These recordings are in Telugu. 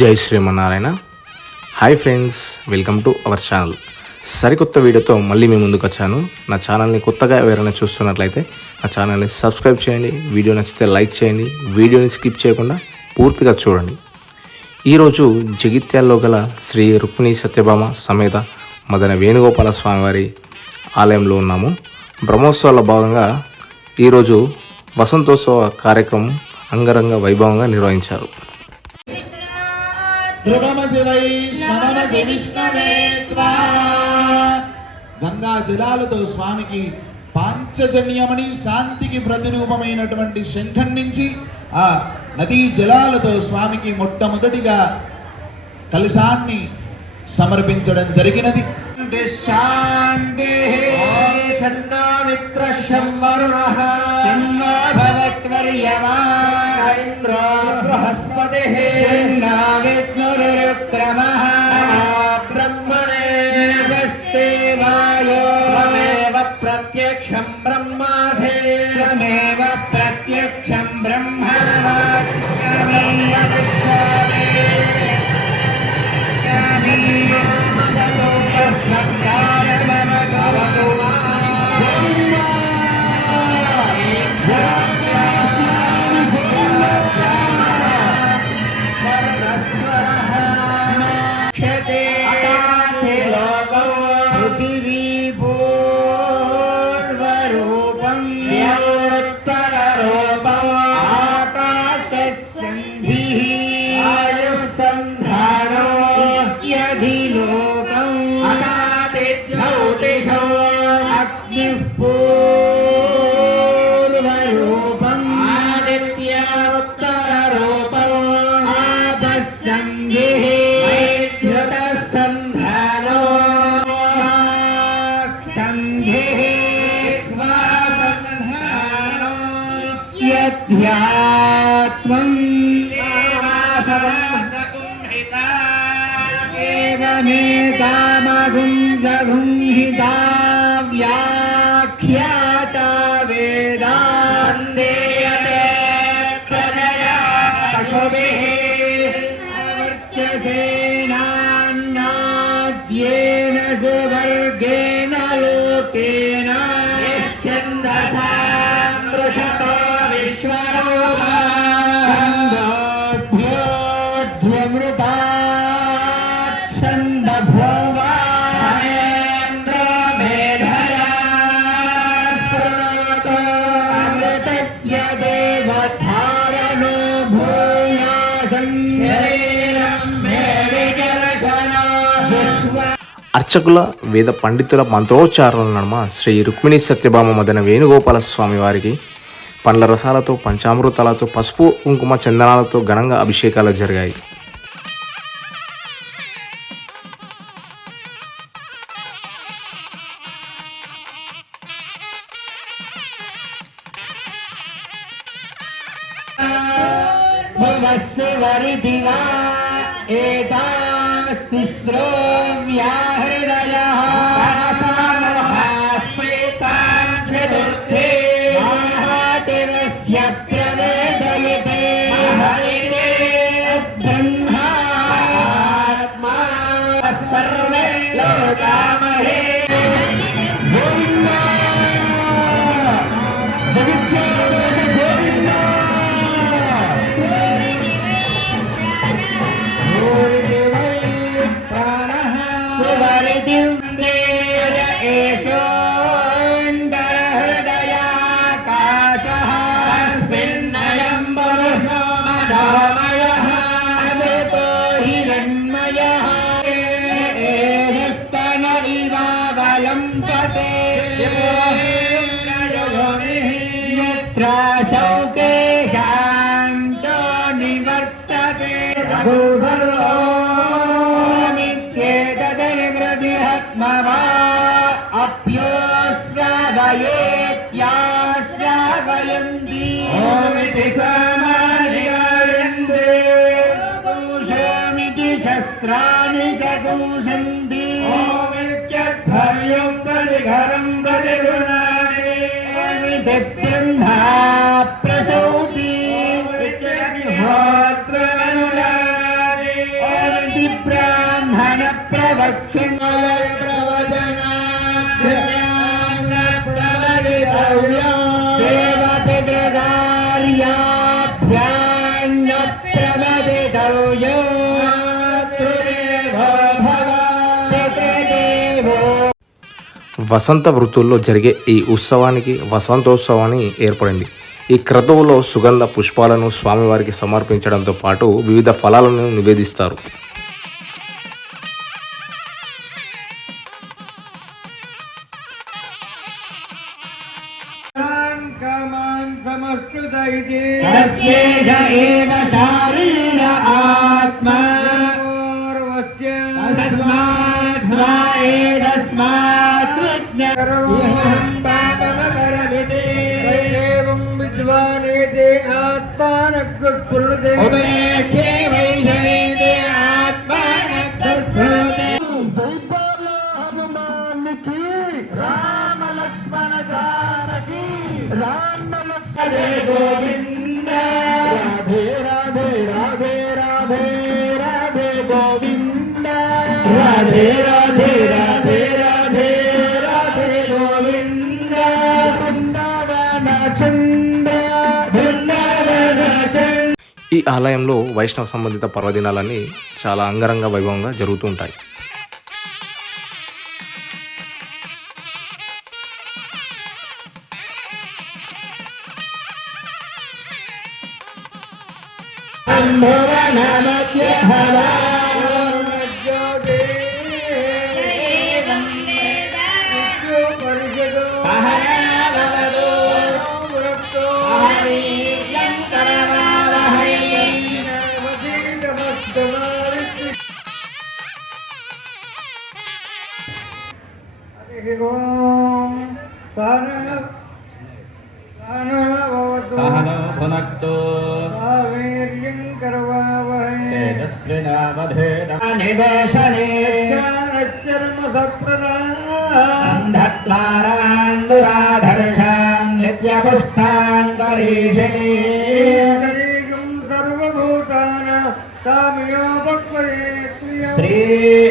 జై Srimannarayana. Hi friends welcome to our channel సరికొత్త వీడియోతో మళ్ళీ మీ ముందుకు వచ్చాను. నా ఛానల్ని కొత్తగా ఎవరైనా చూస్తున్నట్లయితే నా ఛానల్ని సబ్స్క్రైబ్ చేయండి వీడియో నచ్చితే లైక్ చేయండి వీడియోని స్కిప్ చేయకుండా పూర్తిగా చూడండి. ఈరోజు జగిత్యాల్లో గల శ్రీ రుక్మిణి సత్యభామ సమేత మదన వేణుగోపాల స్వామివారి ఆలయంలో ఉన్నాము. బ్రహ్మోత్సవాల భాగంగా ఈరోజు వసంతోత్సవ కార్యక్రమం అంగరంగ వైభవంగా నిర్వహించారు. గంగా జలాలతో స్వామికి పాంచజన్యమని శాంతికి ప్రతిరూపమైనటువంటి శంఖం నుంచి ఆ నదీ జలాలతో స్వామికి మొట్టమొదటిగా కలశాన్ని సమర్పించడం జరిగినది. బృహస్పతి విష్ణురుక్రమः బ్రహ్మణే నమస్తే వాయో ప్రత్యక్షం अधिलोकम् अतातिथ्यौ तिषौ अग्निः पूर्वरूपम् आदित्योत्तररूपम् आदः सन्धिः वैद्युतः इत्यध्यात्मम् एवमेकामगुंसगुंहिता व्याख्याता वेदान्देयते प्रजया पशुभिः वर्चसेनान्नाद्येन అర్చకుల వేద పండితుల మంత్రోచ్చారణల నడుమ శ్రీ రుక్మిణి సత్యభామ మదన వేణుగోపాల స్వామి వారికి పండ్ల రసాలతో పంచామృతాలతో పసుపు కుంకుమ చందనాలతో ఘనంగా అభిషేకాలు జరిగాయి. प्रकम्पते यत्र शौके शान्तो निवर्तते। सर्वमित्येतदनुगृहत्मवा ओमिति सा జ్ఞాన వసంత ఋతువుల్లో జరిగే ఈ ఉత్సవానికి వసంతోత్సవాన్ని ఏర్పడింది. ఈ క్రతువులో సుగంధ పుష్పాలను స్వామివారికి సమర్పించడంతో పాటు వివిధ ఫలాలను నివేదిస్తారు. राम लक्ष्मण गोविंद राधे राधे राधे राधे राधे गोविंद राधे राधे ఈ ఆలయంలో వైష్ణవ సంబంధిత పర్వదినాలన్నీ చాలా అంగరంగ వైభవంగా జరుగుతూ ఉంటాయి. सहनो भुनक्तु तेजस्विनावधेन अन्धत्वारान्दुराधर्षान् नित्यपुष्टान् करीषिणी श्रीर्मे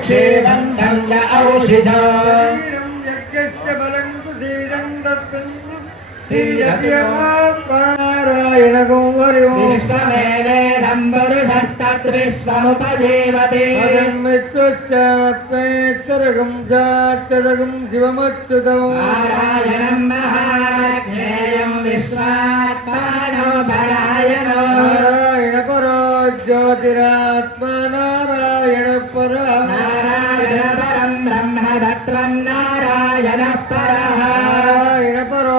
క్షేదండ ఔషధ. శ్రీయజ్ఞ బలంకు శ్రీరంగ శ్రీయజ్ఞ నారాయణ గౌంవర్యోస్వముపజీవతి మిత్రుచ్చాత్మేత్తరగం చాత్తరగం శివమచ్యుతం నారాయణం మహాజ్ఞేయం విశ్వాత్మానో పరాయణో నారాయణ పరో జ్యోతిరాత్మ నారాయణ పర నారాయణ పరం బ్రహ్మ తత్వం నారాయణ పర నారాయణ పరో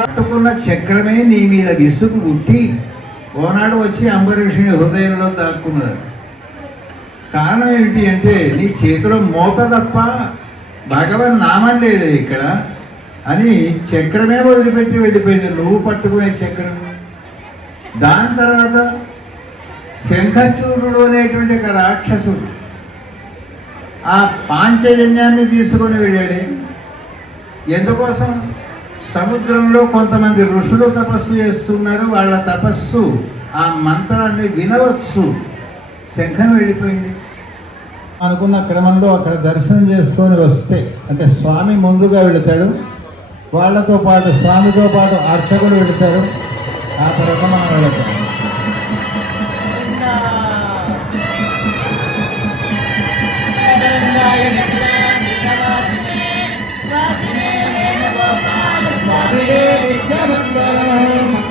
పట్టుకున్న చక్రమే నీ మీద విసుగు పుట్టి ఓనాడు వచ్చి అంబరీషుని హృదయంలో దాక్కున్నారు కారణం ఏమిటి అంటే నీ చేతిలో మోత తప్ప భగవన్ నామం లేదు ఇక్కడ అని చక్రమే వదిలిపెట్టి వెళ్ళిపోయింది. నువ్వు పట్టుకునే చక్రం. దాని తర్వాత శంఖచూరుడు అనేటువంటి ఒక రాక్షసుడు ఆ పాంచజన్యాన్ని తీసుకొని వెళ్ళాడే. ఎందుకోసం? సముద్రంలో కొంతమంది ఋషులు తపస్సు చేస్తున్నారు వాళ్ళ తపస్సు ఆ మంత్రాన్ని వినవచ్చు. శంఖం వెళ్ళిపోయింది. అనుకున్న క్రమంలో అక్కడ దర్శనం చేసుకొని వస్తే అంటే స్వామి ముందుగా వెళతాడు. వాళ్ళతో పాటు స్వామితో పాటు అర్చకులు వెళతారు. ఆ తర్వాత మనం వెళతాం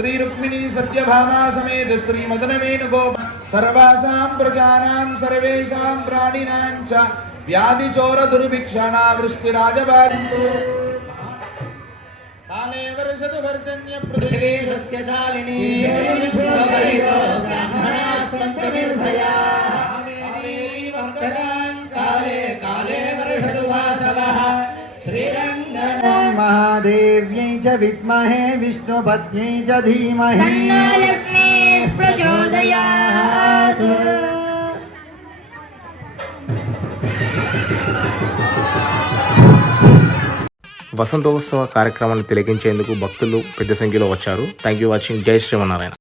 श्री रुक्मिणी सत्यभामा समेत श्री मदन वेणुगो सर्वासां प्रजानां सर्वेषां प्राणिनां च व्याधि चोर वृष्टिराजबाधन्तु काले वर्षतु देव्यै च विद्महे विष्णुपत्न्यै च धीमहि। प्रचोदयात्। వసంతోత్సవ కార్యక్రమాన్ని తిలకించేందుకు భక్తులు పెద్ద సంఖ్యలో వచ్చారు. థ్యాంక్ యూ వాచింగ్ జై శ్రీమన్నారాయణ.